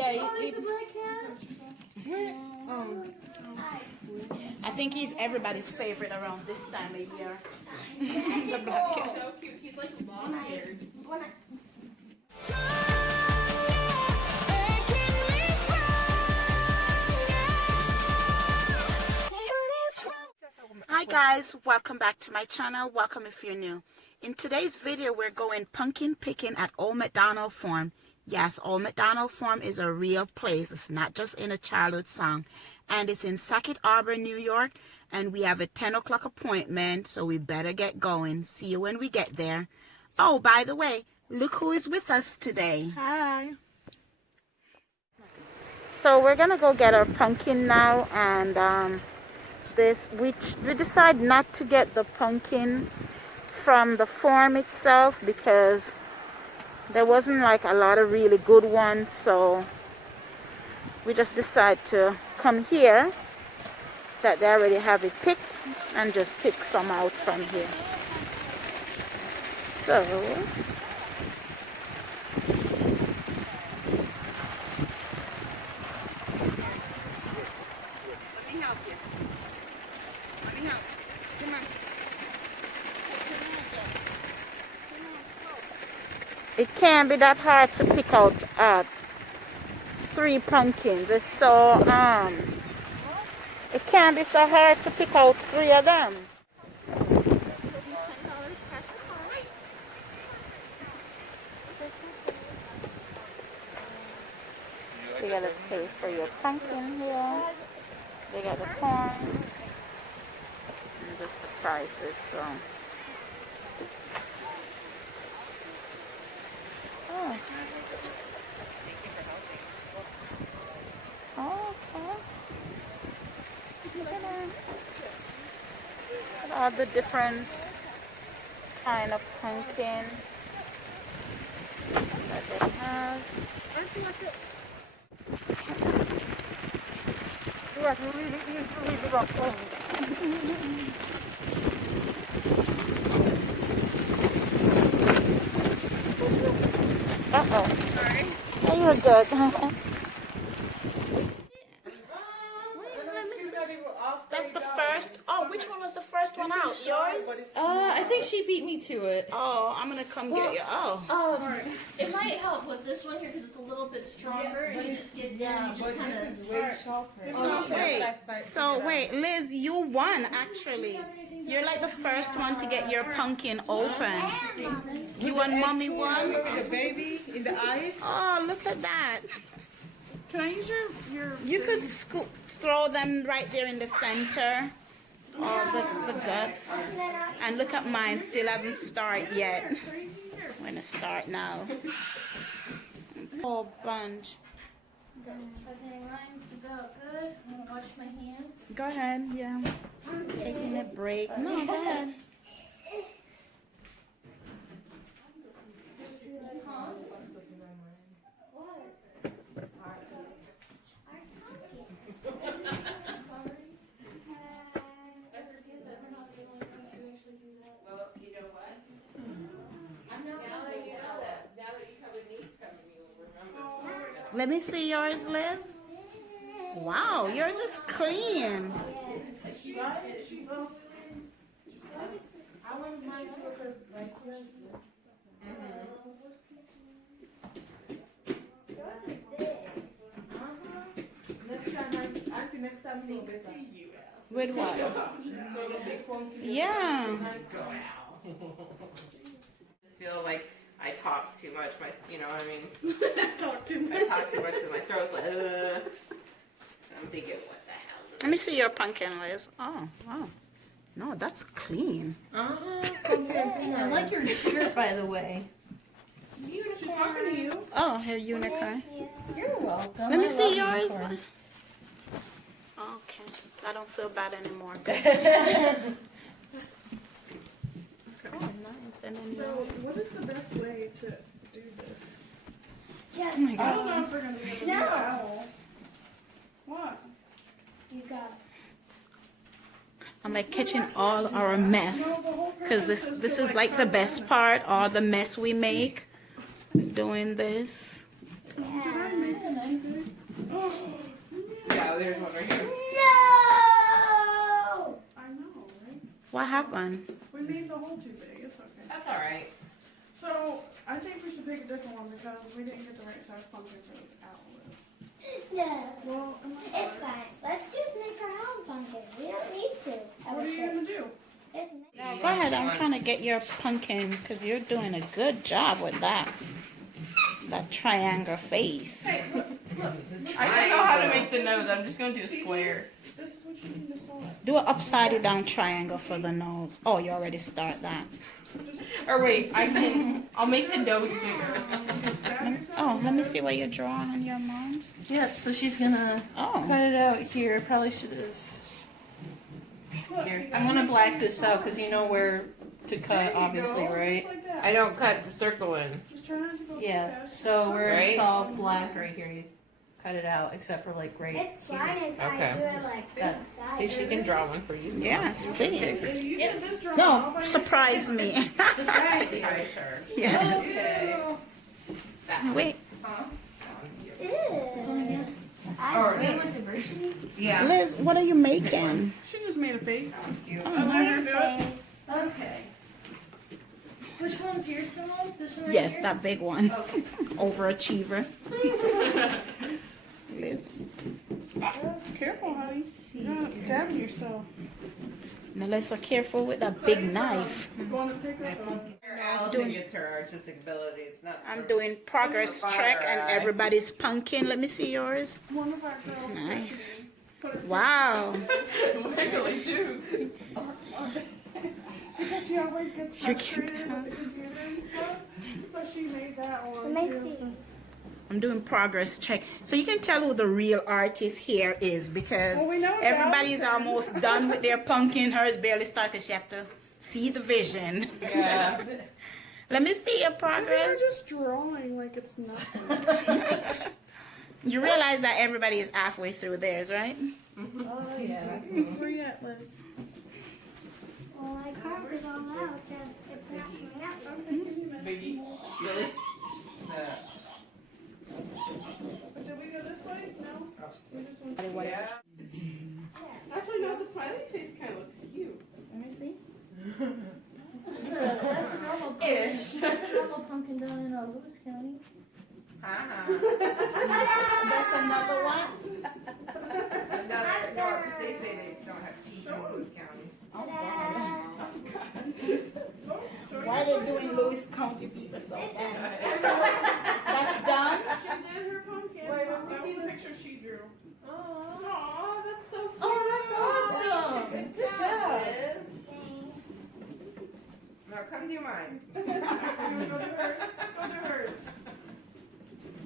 Yeah. Oh, there's a black cat. Oh. I think he's everybody's favorite around this time of year. The black cat. So cute. He's like long haired. Hi guys, welcome back to my channel. Welcome if you're new. In today's video, we're going pumpkin picking at Old MacDonald Farm. Yes, Old MacDonald Farm is a real place. It's not just in a childhood song. And it's in Socket Harbor, New York. And we have a 10 o'clock appointment, so we better get going. See you when we get there. Oh, by the way, look who is with us today. Hi. So we're going to go get our pumpkin now. And we decided not to get the pumpkin from the farm itself because there wasn't like a lot of really good ones, so we just decided to come here that they already have it picked and just pick some out from here. So let me help you. Let me help. Come on. It can't be that hard to pick out 3 pumpkins. It's so it can't be so hard to pick out 3 of them. You gotta pay for your pumpkin here. They got the corn. And just the prices, so. Oh. Okay. All the different kind of pumpkin that they have. Uh-oh. Sorry. Oh, you're good. That's the first. Oh, which one was the first one out? Yours? I think she beat me to it. Oh, I'm gonna come get you. Oh. It might help with this one here because it's a little bit stronger. You just get down. You just kind of. So wait, Liz, you won actually. You're like the first one to get your pumpkin open. You and Mommy won. The baby in the eyes. Oh, look at that. Can I use your You could throw them right there in the center. All the guts. And look at mine, still haven't started yet. I'm gonna start now. Whole bunch. Okay, mine's about good. I'm gonna wash my hands. Go ahead, yeah. Taking a break. No, go ahead. Let me see yours, Liz. Wow, yours is clean. With what? Yeah. Just feel like I talk too much. You know what I mean? talk too much. I talk too much because my throat's like, I'm thinking, what the hell? Let me see your pumpkin, Liz. Oh, wow. No, that's clean. I like your shirt, by the way. She's talking to you. Oh, her unicorn. You're welcome. Let me I see love yours. unicorns. Okay. I don't feel bad anymore. Oh, nice. And then So, what is the best way to do this? Yes. oh my I God. don't know if we're gonna be able to do No. that. What? You got I'm like catching all our mess because this is like the best part, all the mess we make doing this. Did I make this too big? Oh, Yeah, there's one right here. No! I know, right? What happened? We made the hole too big. It's okay. That's all right. So I think we should pick a different one because we didn't get the right size pumpkin for this outlet. No. Well, am I It's right? fine. Let's just make our own pumpkin. We don't need to. What are you gonna do? It's No, go ahead. I'm trying to get your pumpkin because you're doing a good job with that. That triangle face. I don't know how to make the nose. I'm just going to do a square. This is what you need to select. Do an upside down triangle for the nose. Oh, you already start that. Just Or wait, I'll make the nose bigger. stab yourself. Oh, let me see what you're drawing on your mom's. Yeah, so she's gonna Oh, cut it out here. Probably should have. Look, Here, you I'm got gonna it. black this out because you know where to There cut, you obviously, go, right? Just like that. I don't cut the circle in. Just try not to go too Yeah. fast. So where it's Right. all black right here, you cut it out, except for like right It's here. fine if I Okay. do it like That's- this. See, she can draw one for you. yes, please. So you did this drawing No, all by surprise me. Surprise her. Yeah. Okay. Wait, Ew. Or- Yeah. Liz, what are you making? She just made a face. Cute. I let her do it. Okay. Which one's yours, Simone? This one right Yes, here? that big one. Okay. Overachiever. Liz, Careful, honey. You're not stabbing yourself. now let's be careful with that big knife. You're going to pick up a... Allison gets her artistic ability. It's not. I'm doing progress check and everybody's pumpkin. Let me see yours. One of our girls. Nice. Put her Wow. Wiggly too. because she always gets You're frustrated with the computer and stuff. So she made that one Let me too. see. I'm doing progress check. So you can tell who the real artist here is because Well, we know it's everybody's Allison. almost done with their pumpkin. Hers barely started because she have to see the vision. Yeah. Let me see your You're progress. just drawing like it's nothing. You realize that everybody is halfway through theirs, right? Oh yeah. Where you at, Liz? Well, I carved it all out. Just it's not coming out. Biggie. Really? But did we go this way? No. We just went. Yeah. Actually, no. The smiley face kind of looks cute. Let me see. That's a normal Ish. That's a normal pumpkin down in Lewis County. That's another one. Another. No, because they say they don't have teeth in Lewis County. Oh, Oh, sorry. why are they doing Lewis County people so sad? That's done. She did her pumpkin. That was the picture she drew. Aw, that's so cute. Oh, that's awesome. Good job, Liz. Now come do mine. You wanna go to hers? Go to hers.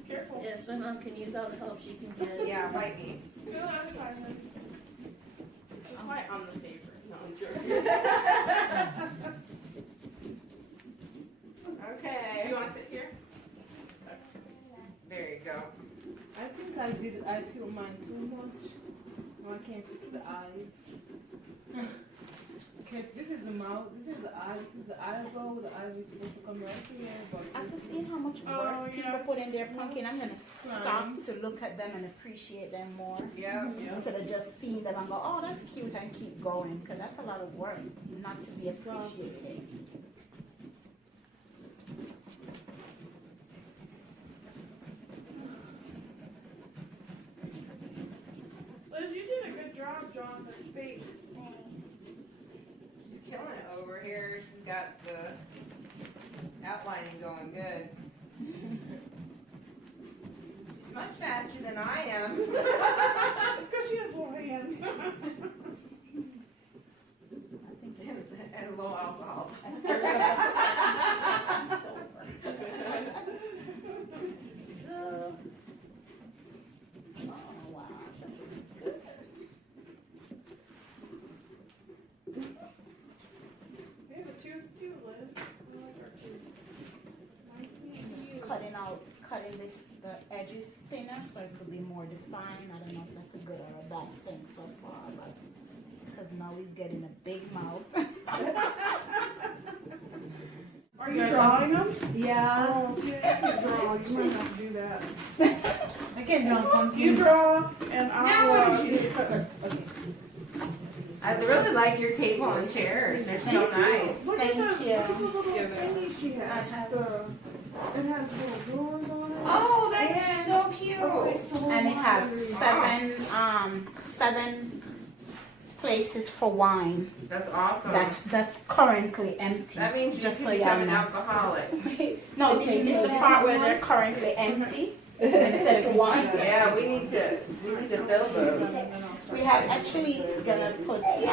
Careful. Yes, my mom can use all the help she can get. Yeah, might be. Good advertisement. This is my I'm the favorite. No, I'm joking. Okay. You want to sit here? There you go. I think I tilt mine too much. No, I can't fix the eyes. Because this is the mouth, this is the eye, this is the eyebrow. The eyes were supposed to come right here, but After seeing how much work Oh, people yeah. put in their pumpkin, I'm gonna stop to look at them and appreciate them more. Yeah. Instead of just seeing them and go, oh, that's cute, and keep going, because that's a lot of work not to be appreciated. Liz, you did a good job drawing her face. She's killing it over here. She's got the outlining going good. She's much faster than I am. It's because she has little hands. And low alcohol. Oh, wow, this is good. We have a tooth too, Liz. I like our tooth. Just cutting the edges thinner so it could be more defined. I don't know if that's a good or a bad thing so far, but because now he's getting a big mouth. Are you drawing them? yeah. Oh, see, I can't draw. You might have to do that. that. I can draw You pumpkin. draw, and Now I'll, what did you do? Okay. I really like your table and chairs. They're so nice. Look Thank at the, you. Look at the little Give it. thingy she has. It has little drawers on it. Oh, that's And so a cute. place to hold And it my has battery. seven places for wine. That's awesome. That's currently empty. That means you just can so become y'all an know. alcoholic. No, Okay, it's so the this part is where one? they're currently empty. Except one. Yeah, we need to fill those. We have actually gonna put. Yay, I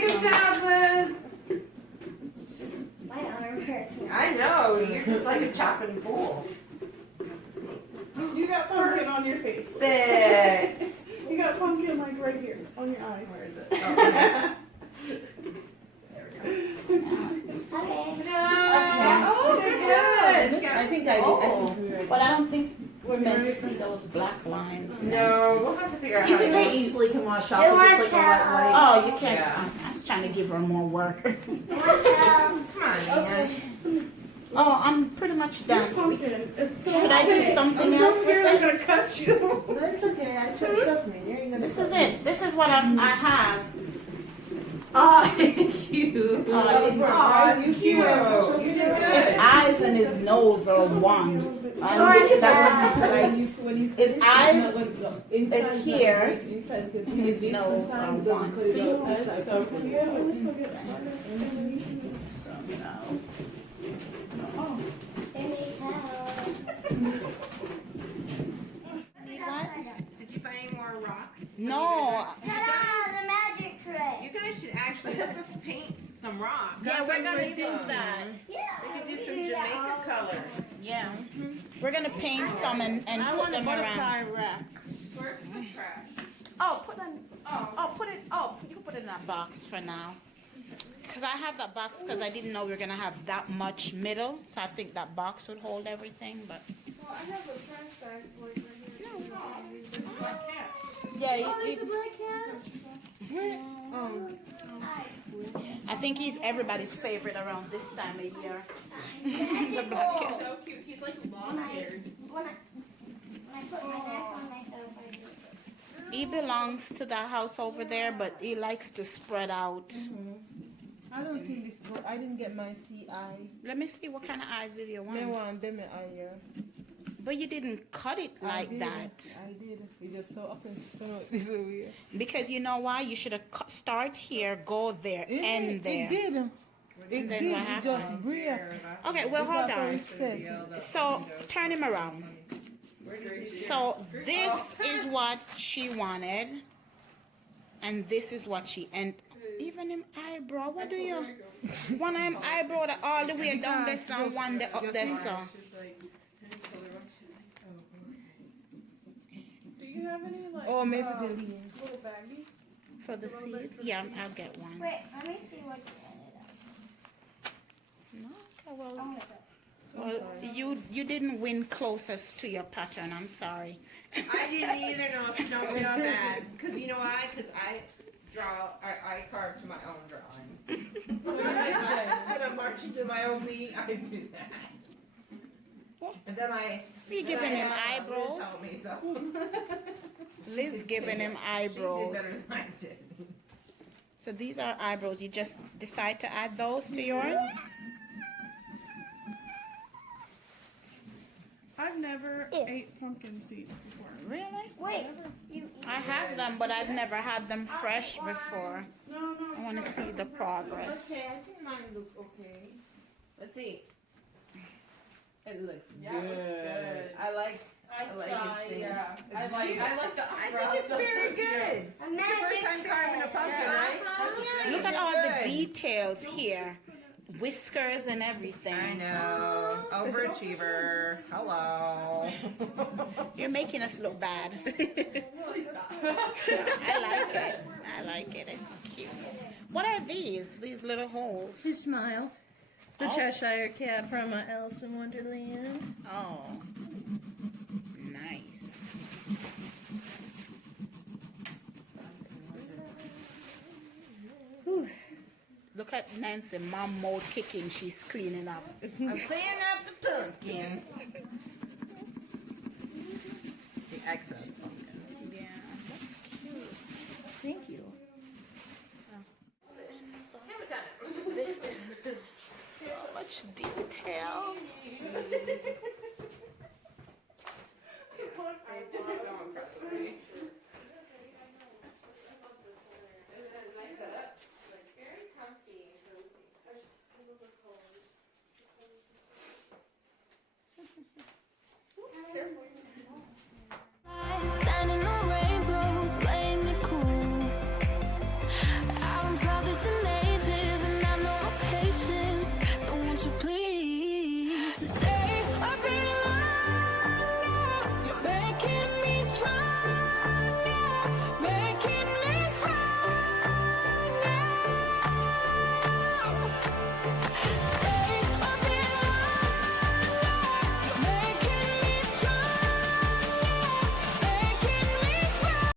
do good have job, Liz. My arm hurts now. I know, you're just like a chopping fool. You got pumpkin on your face. Thick. You got pumpkin like right here on your eyes. Where is it? Oh, okay. Okay. No. Oh, they're good. I think I did. I think we were. But I don't think we're meant to see those black lines. No, we'll have to figure out You how to can do they it. easily can wash off It with just wants like a wet wipe. Oh, you can't. Yeah. I was trying to give her more work. What's up? Come on, Nina. Oh, I'm pretty much Your done. pumpkin is so Should I do big. something I'm so else with scared I'm it? gonna cut you. That's okay. I trust me. You ain't gonna. This is it. This is what I have. Oh, cute. Oh, it's cute. You did His good. eyes and his nose are one. Yours, His eyes is is here. Inside, because His this nose sometimes are don't one. put it See? on That's inside. so cool. Yeah, but we still get started. Oh, Let me tell. Did you find any more rocks? No. Ta-da! The magic trick. You guys should actually paint some rocks. Yeah, we're gonna Make do them. that. Yeah. We could do some do that Jamaica all the time. colors. Yeah. We're gonna paint some and put them around. rack. Where's the trash? Oh, put them. Oh. Put it. Oh, you can put it in that box for now. Cause I have that box because I didn't know we were gonna have that much middle, so I think that box would hold everything. But Well, I have a trash bag like right here. There's a black cat. yeah, Black cat. Oh, I think he's everybody's favorite around this time of year. The black cat. So cute. He's like long haired. When I put my neck on myself, I do it. He belongs to the house over there, but he likes to spread out. I don't think this. I didn't get my CI. Let me see what kind of eyes do you Me want. want them eye, yeah. But you didn't cut it I like did. that. I did. It just so up and turn out this way. Because you know why? You should have start here, go there, end there. It did. It Then did. what It happened? just break. Okay, well, hold That's what on. it said. So, turn him around. So, this is what she wanted. And this is what she, and even him eyebrow, what do you, one of him eyebrow that all the way down this and one the up this so. Do you have any like Oh, Miss little Deline. baggies? For the seeds? Yeah, I'll get one. Wait, let me see what you ended up. No, okay, well, Oh, well, you didn't win closest to your pattern, I'm sorry. I didn't either. No, it's not real bad. Cause you know why? Cause I carve to my own drawings. Instead of marching to my own beat, I do that. And then You giving him Liz eyebrows? helped me, so. Liz giving him She did eyebrows. better than I did. So these are eyebrows. You just decide to add those to yours? I've never ate pumpkin seeds before. Really? wait, you eat I have them, but I've never had them fresh before. No. I want to see the progress. Okay, I think mine look okay. Let's see. It looks Yeah, it looks good. I like like tried. his thing. Yeah, It's I like the I eyebrows. think it's So very cute. good. a It's your first time magic carving a trick. pumpkin, Yeah. right? That's Look Yeah, at all you're the good. details here. Whiskers and everything. I know. Overachiever. Hello. You're making us look bad. Please stop. I like it. I like it. It's cute. What are these? These little holes? His smile. The Oh. Cheshire Cat from Alice in Wonderland. Oh. Nice. Whew. Look at Nancy, mom mode kicking. She's cleaning up. I'm cleaning up the pumpkin.